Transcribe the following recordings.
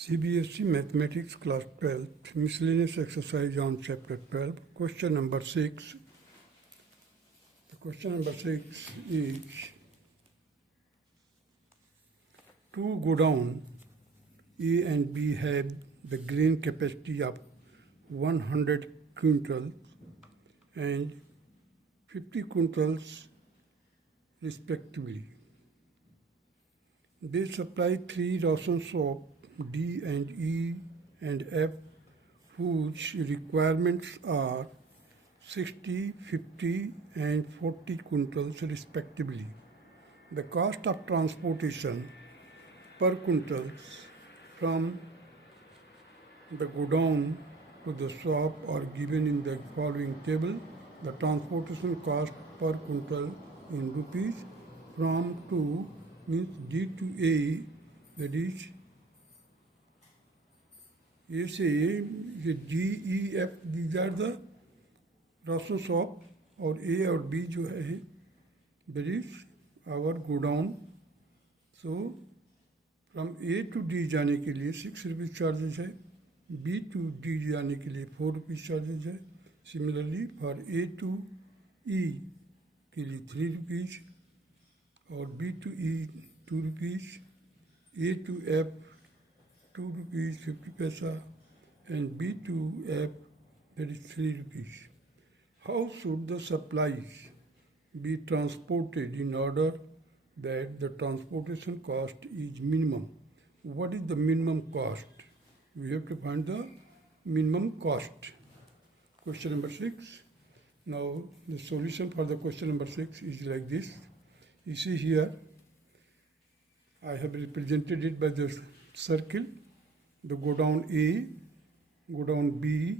CBSE Mathematics Class 12, miscellaneous exercise on Chapter 12, question number 6. The question number 6 is, two godown A and B have the grain capacity of 100 quintals and 50 quintals respectively. They supply three rations of D and E and F, whose requirements are 60, 50 and 40 quintals respectively. The cost of transportation per quintals from the godown to the shop are given in the following table. The transportation cost per quintal in rupees from to means D to A, that is A से D, E, F, these are the rations of, और A और B जो है, that is our godown. So from A to D जाने के लिए 6 rupees charges है, B to D जाने के लिए 4 rupees charges है. Similarly for A to E के लिए 3 rupees और B to E 2 rupees, A to F 2 rupees 50 paisa and B to F, that is 3 rupees. How should the supplies be transported in order that the transportation cost is minimum? What is the minimum cost? We have to find the minimum cost. Question number 6. Now the solution for the question number 6 is like this. You see here, I have represented it by the circle, the godown A, godown B,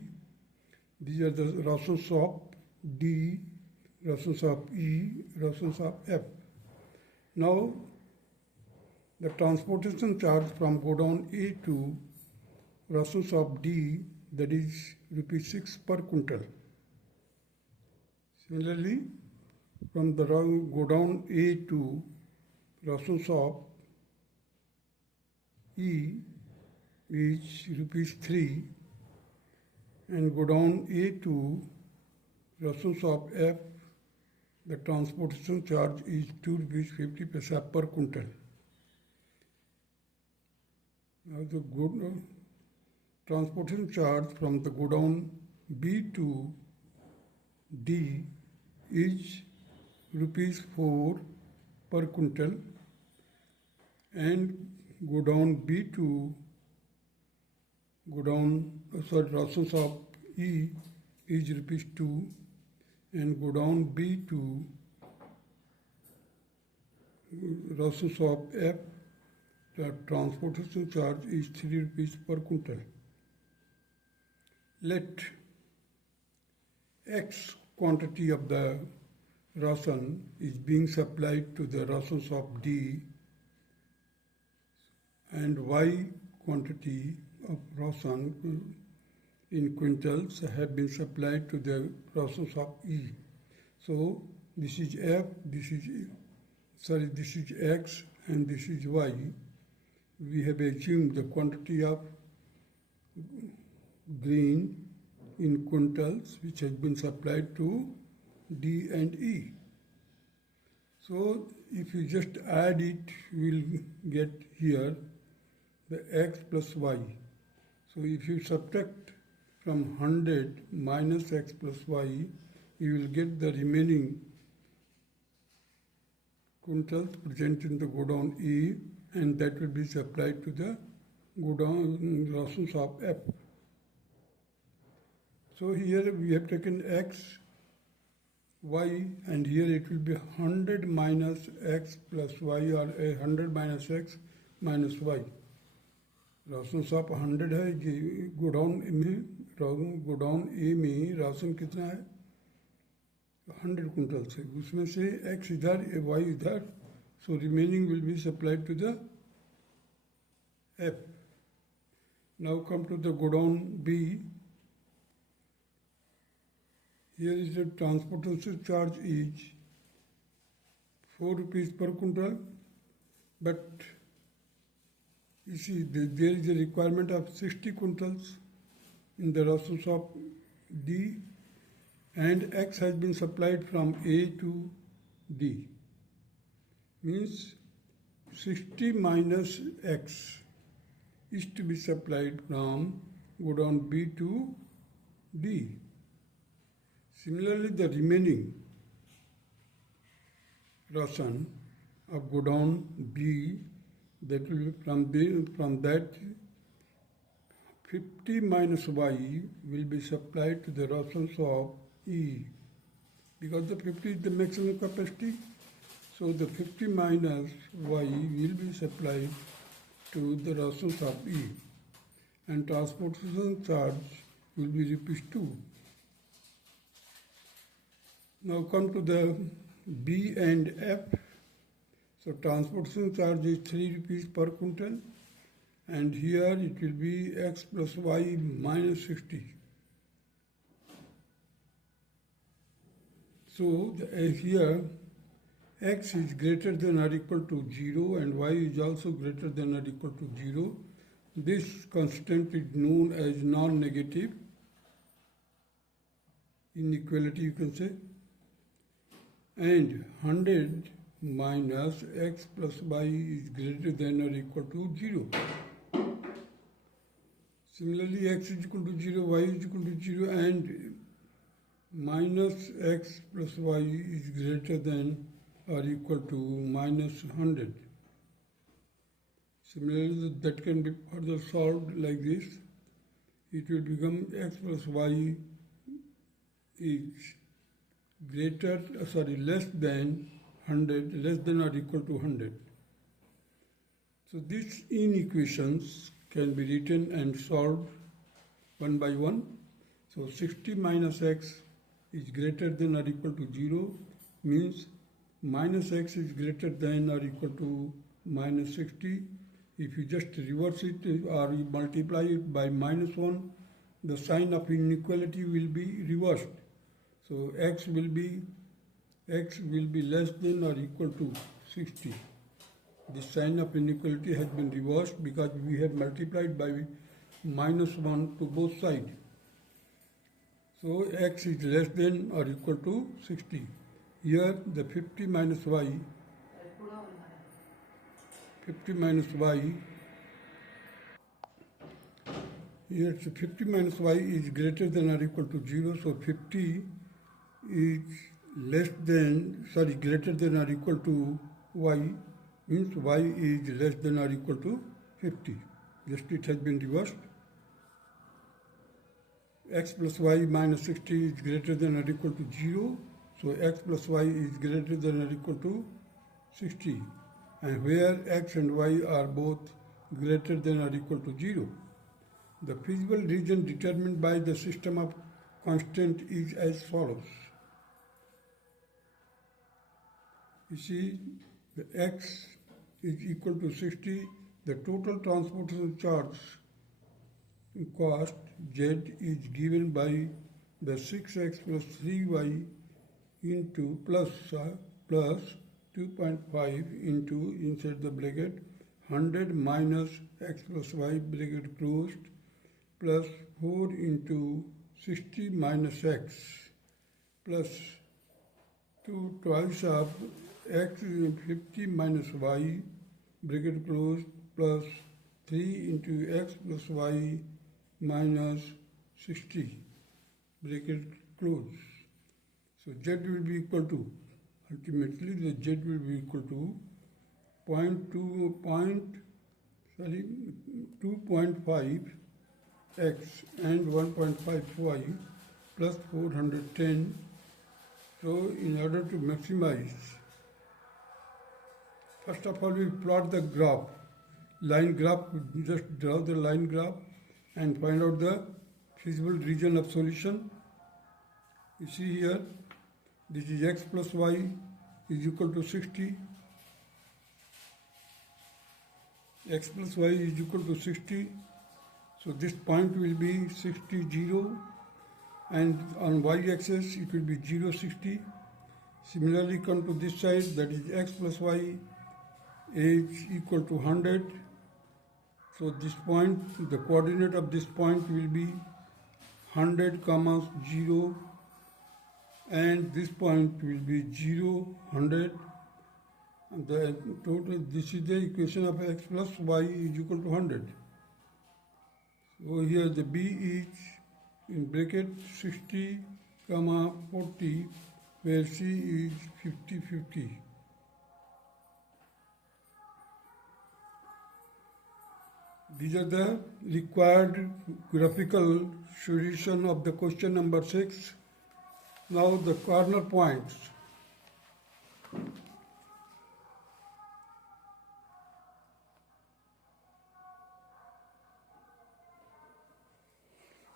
these are the rations of D, rations of E, rations of F. Now, the transportation charge from godown A to rations of D, that is rupees 6 per quintal. Similarly, from the godown A to rations of E is rupees 3 and godown A to rations of F, the transportation charge is 2 rupees 50 paisa per quintal. Now the transportation charge from the godown B to D is rupees 4 per quintal and godown B to rations of E is rupees 2 and godown B to rations of F, the transportation charge is 3 rupees per quintal. Let X quantity of the ration is being supplied to the rations of D and Y quantity of ration in quintals have been supplied to the rations of E. So this is F, this is X and this is Y. We have assumed the quantity of grain in quintals which has been supplied to D and E. So if you just add it, you will get here the X plus Y. So if you subtract from 100 minus X plus Y, you will get the remaining quintals present in the godown E, and that will be supplied to the godown rations of F. So here we have taken X, Y, and here it will be 100 minus X plus Y or 100 minus X minus Y. Rations of 100 है, godown ए में ration कितना है 100 quintal से, उसमें से x इधर Y इधर, so remaining will be supplied to the F. Now come to the godown B. Here is the transportation charge is 4 rupees per quintal, but You see, there is a requirement of 60 quintals in the rations of D, and X has been supplied from A to D. Means 60 minus X is to be supplied from godown B to D. Similarly, the remaining ration of godown B, that will be from that 50 minus Y will be supplied to the rations of E, because the 50 is the maximum capacity. So the 50 minus Y will be supplied to the rations of E, and transportation charge will be rupees 2. Now come to the B and F. So transportation charge is 3 rupees per quintal, and here it will be X plus Y minus 60. So here X is greater than or equal to 0 and Y is also greater than or equal to 0. This constant is known as non-negative inequality, you can say. And 100 minus X plus Y is greater than or equal to 0. Similarly, X is equal to 0, Y is equal to 0, and minus X plus Y is greater than or equal to minus 100. Similarly, that can be further solved like this. It will become X plus Y is less than 100, less than or equal to 100. So these inequations can be written and solved one by one. So 60 minus X is greater than or equal to 0, means minus X is greater than or equal to minus 60. If you just reverse it or you multiply it by minus 1, the sign of inequality will be reversed. So X will be less than or equal to 60. The sign of inequality has been reversed because we have multiplied by minus 1 to both sides. So X is less than or equal to 60. Here the 50 minus Y here so 50 minus Y is greater than or equal to 0. So 50 is greater than or equal to Y, means Y is less than or equal to 50. Just it has been reversed. X plus Y minus 60 is greater than or equal to 0. So X plus Y is greater than or equal to 60. And where X and Y are both greater than or equal to 0. The feasible region determined by the system of constant is as follows. You see, the X is equal to 60. The total transportation charge cost Z is given by the 6X plus 3Y into plus 2.5 into, inside the bracket, 100 minus X plus Y bracket closed, plus 4 into 60 minus X plus 2 twice of X 50 minus Y bracket closed, plus 3 into X plus Y minus 60 bracket closed. So Z will be equal to, ultimately the Z will be equal to 2.5 X and 1.5 Y plus 410. So in order to maximize, first of all we plot the graph, line graph, just draw the line graph and find out the feasible region of solution. You see here, this is X plus Y is equal to 60. X plus Y is equal to 60. So this point will be 60, 0. And on y-axis it will be 0, 60. Similarly, come to this side, that is X plus Y is equal to 100. So this point, the coordinate of this point will be 100, 0, and this point will be 0, 100. And the total, this is the equation of x plus y is equal to 100. So here the b is in bracket 60, 40, where c is 50, 50. These are the required graphical solution of the question number 6. Now the corner points.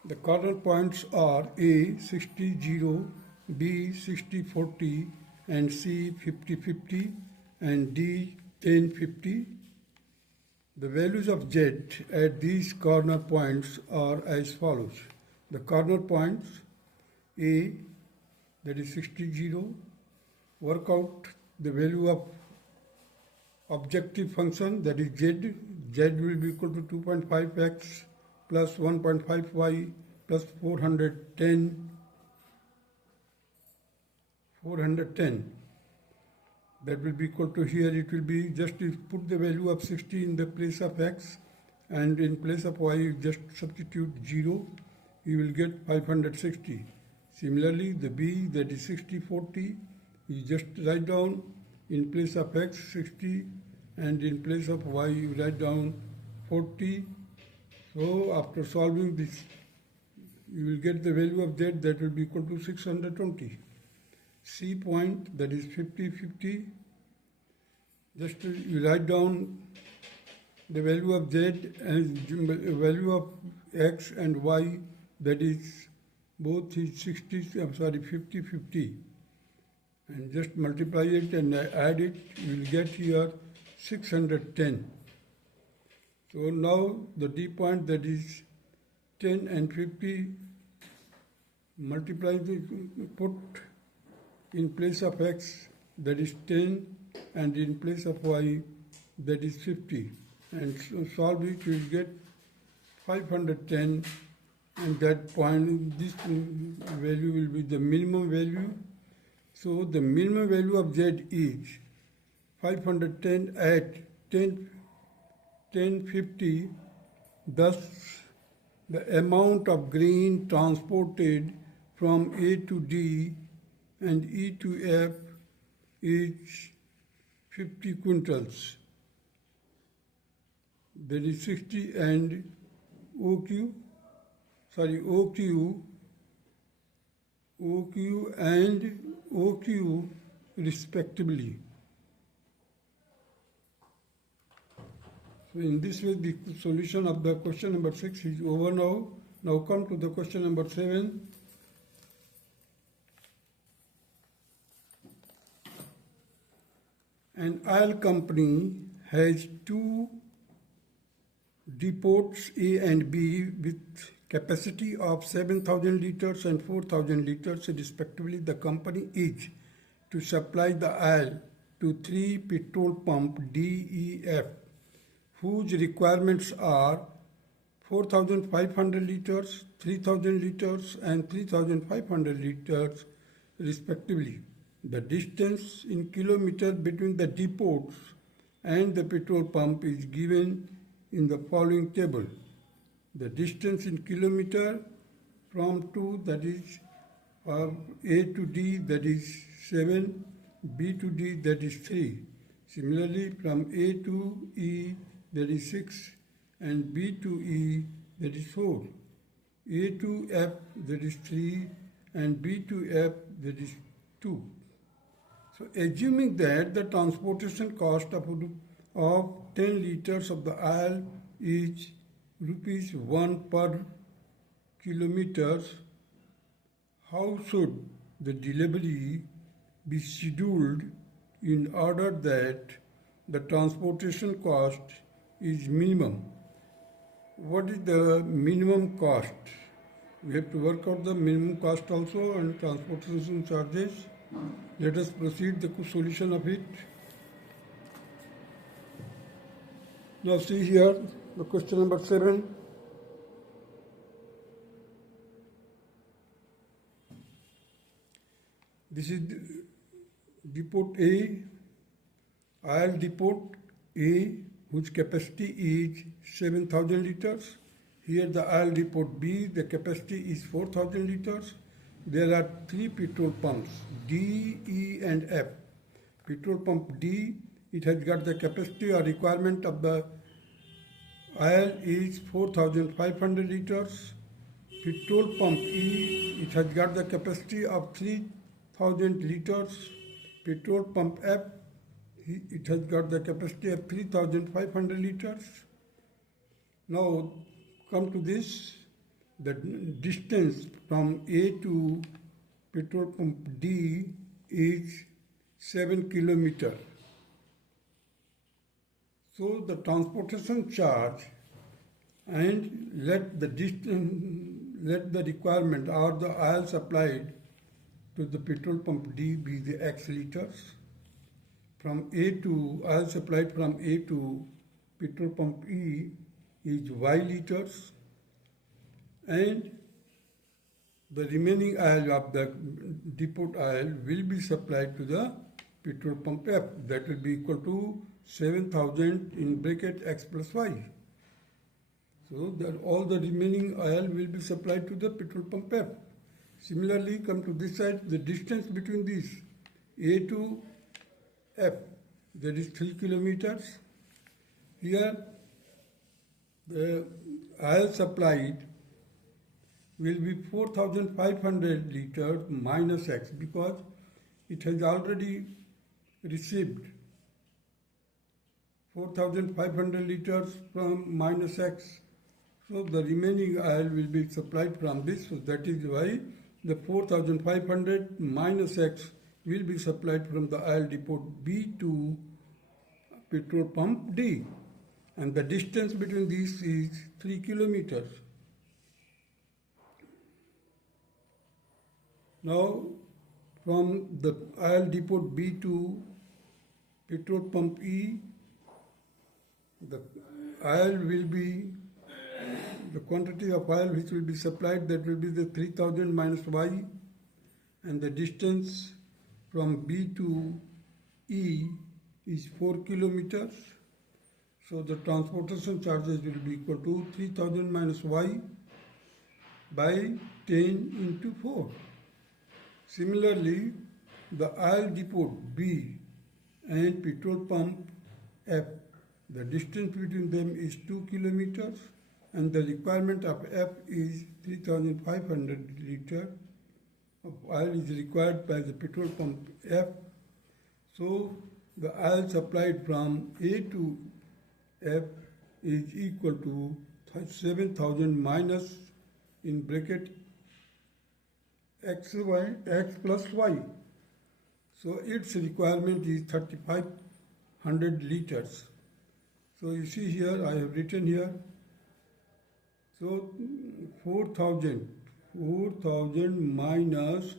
The corner points are A 60, 0, B 60, 40, and C 50, 50, and D 10, 50. The values of Z at these corner points are as follows. The corner points A, that is 60, 0, work out the value of objective function, that is Z. Z will be equal to 2.5x plus 1.5y plus 410. That will be equal to, here it will be just put the value of 60 in the place of x, and in place of y just substitute 0, you will get 560. Similarly, the b, that is 60, 40, you just write down in place of x 60, and in place of y you write down 40. So after solving this, you will get the value of z, that will be equal to 620. C point, that is 50, 50. Just you write down the value of z and value of x and y, that is both is 50, 50. And just multiply it and add it, you will get here 610. So now the D point, that is 10 and 50, multiply the, put in place of x, that is 10, and in place of y, that is 50. And so solve it, you will get 510, and that point, this value will be the minimum value. So the minimum value of z is 510 at 1050. Thus, the amount of grain transported from A to D and E to F is 50 quintals. That is 60, and OQ and OQ respectively. So in this way, the solution of the question number 6 is over now. Now come to the question number 7. An oil company has two depots A and B with capacity of 7,000 liters and 4,000 liters respectively. The company is to supply the oil to 3 petrol pumps D, E, F, whose requirements are 4,500 liters, 3,000 liters, and 3,500 liters respectively. The distance in kilometers between the depots and the petrol pump is given in the following table. The distance in kilometer from 2, that is A to D, that is 7, B to D, that is 3. Similarly, from A to E, that is 6, and B to E, that is 4. A to F, that is 3, and B to F, that is 2. So assuming that the transportation cost of 10 liters of the oil is rupees 1 per kilometer, how should the delivery be scheduled in order that the transportation cost is minimum? What is the minimum cost? We have to work out the minimum cost also and transportation charges. Let us proceed the solution of it. Now see here, The question number 7. This is depot A, oil depot A, whose capacity is 7,000 liters. Here the oil depot B, the capacity is 4,000 liters. There are 3 petrol pumps, D, E and F. Petrol pump D, it has got the capacity or requirement of the oil is 4,500 liters. Petrol pump E, it has got the capacity of 3,000 liters. Petrol pump F, it has got the capacity of 3,500 liters. Now come to this, the distance from A to petrol pump D is 7 kilometers. So the transportation charge and let the distance, let the requirement or the oil supplied to the petrol pump D be the X liters. From A to oil supplied from A to petrol pump E is Y liters, and the remaining oil of the depot oil will be supplied to the petrol pump F. That will be equal to 7,000 in bracket X plus Y. So that all the remaining oil will be supplied to the petrol pump F. Similarly, come to this side, the distance between these A to F, that is 3 kilometers. Here the oil supplied will be 4,500 liters minus X, because it has already received 4,500 liters from minus X. So the remaining oil will be supplied from this. So that is why the 4,500 minus X will be supplied from the oil depot B to petrol pump D. And the distance between these is 3 kilometers. Now from the oil depot B to petrol pump E, the oil will be, the quantity of oil which will be supplied, that will be the 3,000 minus Y, and the distance from B to E is 4 kilometers. So the transportation charges will be equal to 3,000 minus Y by 10 into 4. Similarly, the oil depot B and petrol pump F, the distance between them is 2 kilometers, and the requirement of F is 3,500 liters of oil is required by the petrol pump F. So the oil supplied from A to F is equal to 7,000 minus in bracket X plus Y. So its requirement is 3,500 liters. So you see here, I have written here. So 4,000 minus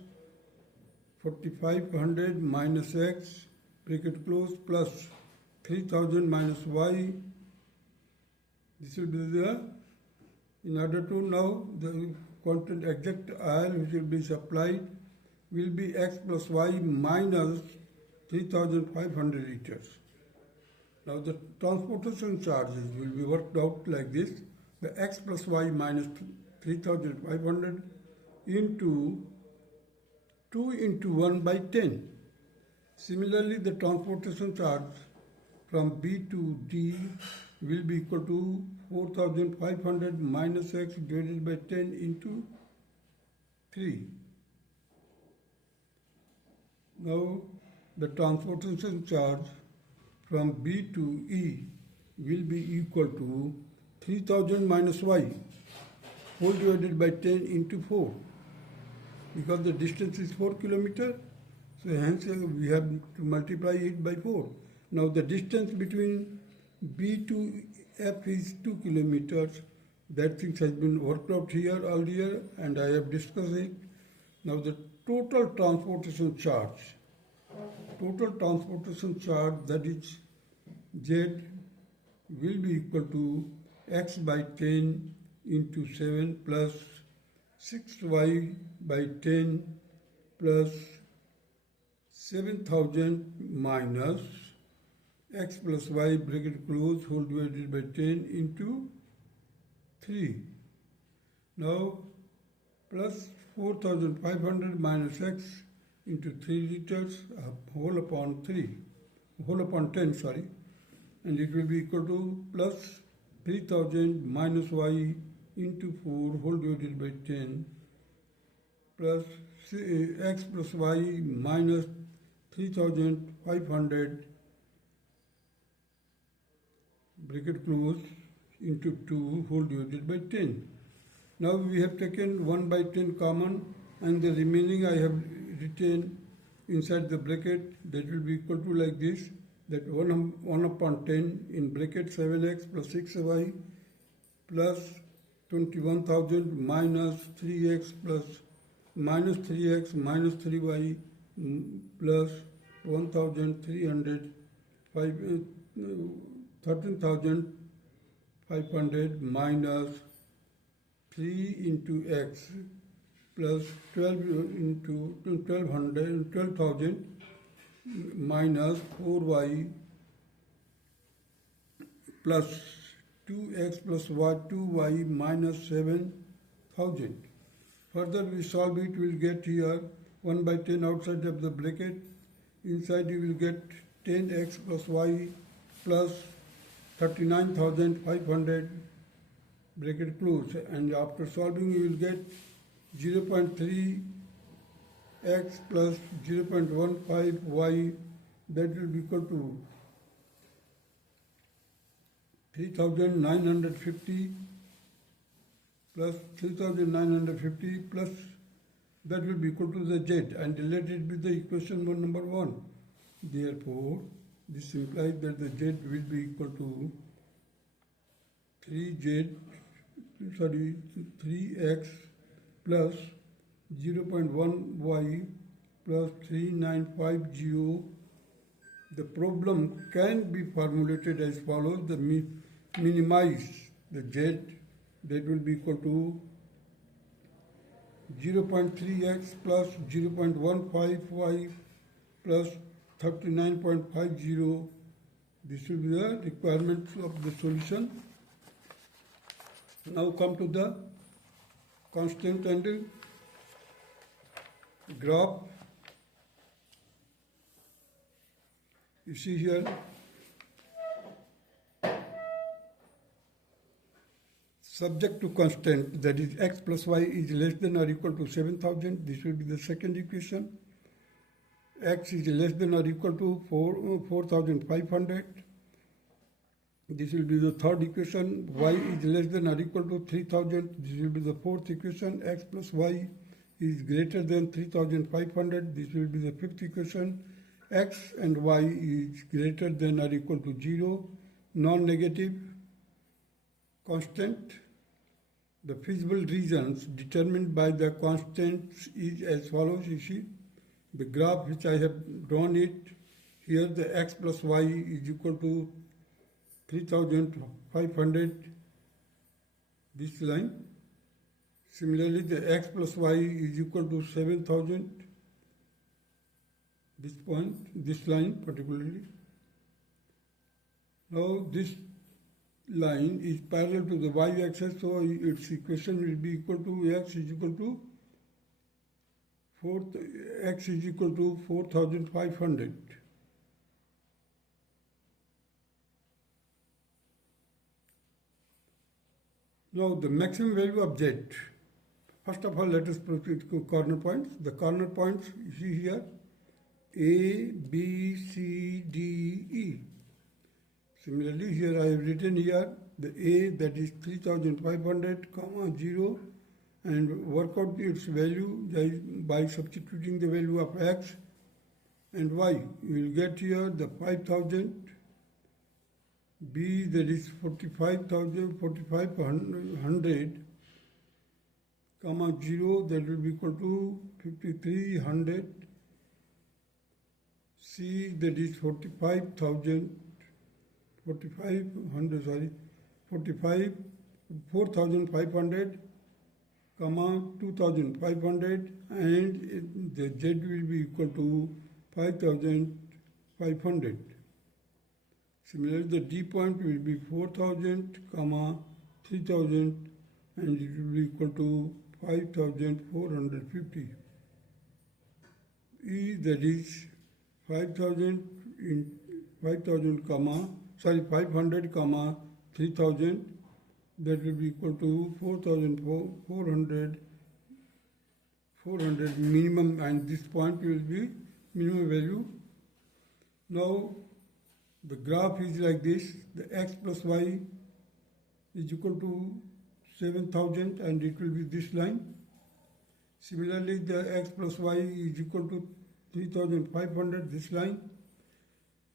4,500 minus X, bracket close, plus 3,000 minus Y. This will be the, in order to now the quantity exact oil which will be supplied will be X plus Y minus 3,500 liters. Now the transportation charges will be worked out like this. The X plus Y minus 3,500 into 2 into 1 by 10. Similarly, the transportation charge from B to D will be equal to 4,500 minus X divided by 10 into 3. Now, the transportation charge from B to E will be equal to 3,000 minus Y, 4 divided by 10 into 4. Because the distance is 4 kilometers, so hence we have to multiply it by 4. Now the distance between B to F is 2 kilometers. That thing has been worked out here earlier and I have discussed it. Now the total transportation charge, that is Z, will be equal to x by 10 into 7 plus 6y by 10 plus 7000 minus x plus y bracket close whole divided by 10 into 3. Now plus 4500 minus x into 3 liters whole upon 10, sorry, and it will be equal to plus 3000 minus y into 4 whole divided by 10 plus x plus y minus 3500 bracket close into 2 whole divided by 10. Now we have taken 1 by 10 common, and the remaining I have written inside the bracket. That will be equal to like this, that 1 upon 10 in bracket 7x plus 6y plus 21,000 minus 3x plus minus 3x minus 3y plus 1,300 13,500 minus 3 into x plus 12 into 12,000 minus 4y plus 2x plus 2y minus 7,000. Further we solve it, we will get here 1 by 10 outside of the bracket. Inside you will get 10x plus y plus 39,500 bracket close, and after solving you will get 0.3 x plus 0.15 y, that will be equal to 3,950 plus 3,950 plus that will be equal to the z, and let it be the equation number 1. Therefore, this implies that the z will be equal to 3x plus 0.1 y plus 3950. The problem can be formulated as follows. The minimize the z, that will be equal to 0.3x plus 0.15 y plus 39.50. This will be the requirements of the solution. Now come to the constant and graph. You see here, subject to constant, that is x plus y is less than or equal to 7,000. This will be the second equation. X is less than or equal to 4,500. This will be the third equation. Y is less than or equal to 3,000. This will be the fourth equation. X plus y is greater than 3,500. This will be the fifth equation. X and y is greater than or equal to 0, non-negative, constant. The feasible regions determined by the constants is as follows. You see the graph which I have drawn it. Here the x plus y is equal to 3,500, this line. Similarly, the x plus y is equal to 7,000, this point, this line particularly. Now this line is parallel to the y-axis, so its equation will be equal to x is equal to 4,500. Now the maximum value of z. First of all, let us proceed to corner points. The corner points you see here, A, B, C, D, E. Similarly, here I have written here the A, that is 3,500, 0, and work out its value by substituting the value of x and y. You will get here the 5,000. B, that is 45,000, 4,500, 0, that will be equal to 5,300. C, that is 4,500, 45, 4,500, comma 2,500, and the Z will be equal to 5,500. Similarly, the D point will be 4,000, comma 3,000, and it will be equal to 5,450. E, that is 5,000 in 5,000 comma 500 comma 3,000, that will be equal to 4,400 minimum, and this point will be minimum value. Now the graph is like this: the x plus y is equal to 7,000, and it will be this line. Similarly, the x plus y is equal to 3,500, this line.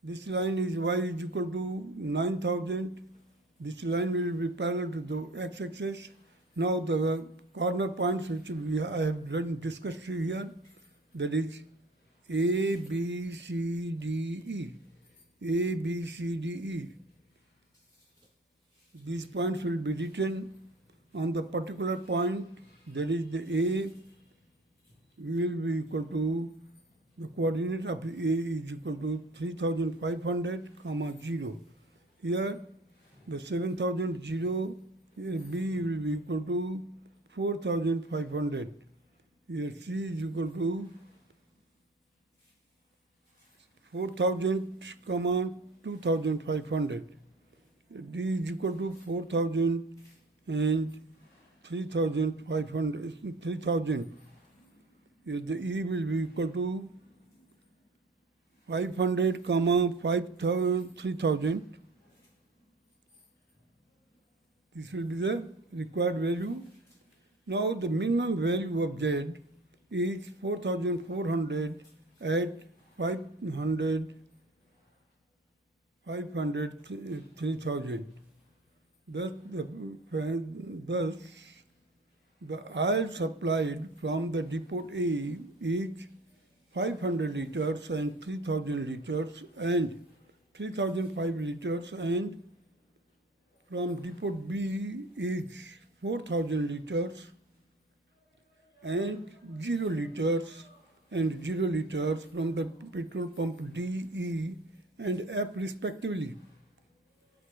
This line is y is equal to 9,000. This line will be parallel to the x-axis. Now the corner points which I have discussed here, that is A, B, C, D, E. A, B, C, D, E. These points will be written on the particular point, that is the A will be equal to, the coordinate of A is equal to 3,500, comma 0. Here the 7,000, 0, here B will be equal to 4,500. Here C is equal to 4,000, comma 2,500. D is equal to 4,000 and 3,500, 3,000. Here the E will be equal to 500, comma 3,000. This will be the required value. Now the minimum value of Z is 4,400 at 500, 3,000. Thus the oil supplied from the depot A is 500 liters and 3,000 liters and 3,005 liters, and from depot B is 4,000 liters and 0 liters and 0 liters from the petrol pump D, E and F respectively.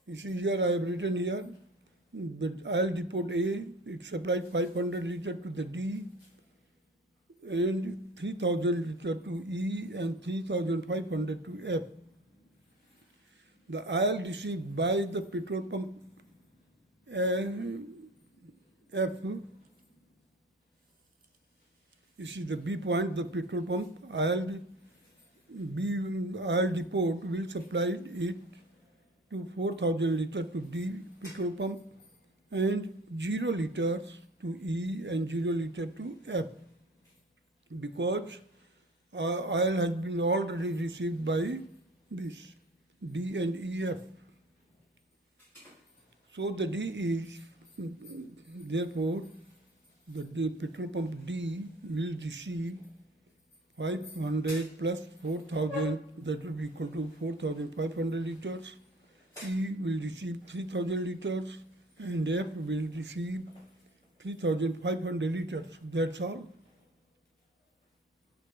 You see here I have written here the oil depot A, it supplied 500 liters to the D and 3,000 liters to E and 3,500 to F. The oil received by the petrol pump F, this is the B point, the petrol pump oil depot will supply it to 4,000 liters to D petrol pump and 0 liters to E and 0 liters to F, because oil has been already received by this D and EF. So the D is, therefore, the petrol pump D will receive 500 plus 4,000, that will be equal to 4,500 liters. E will receive 3,000 liters and F will receive 3,500 liters. That's all.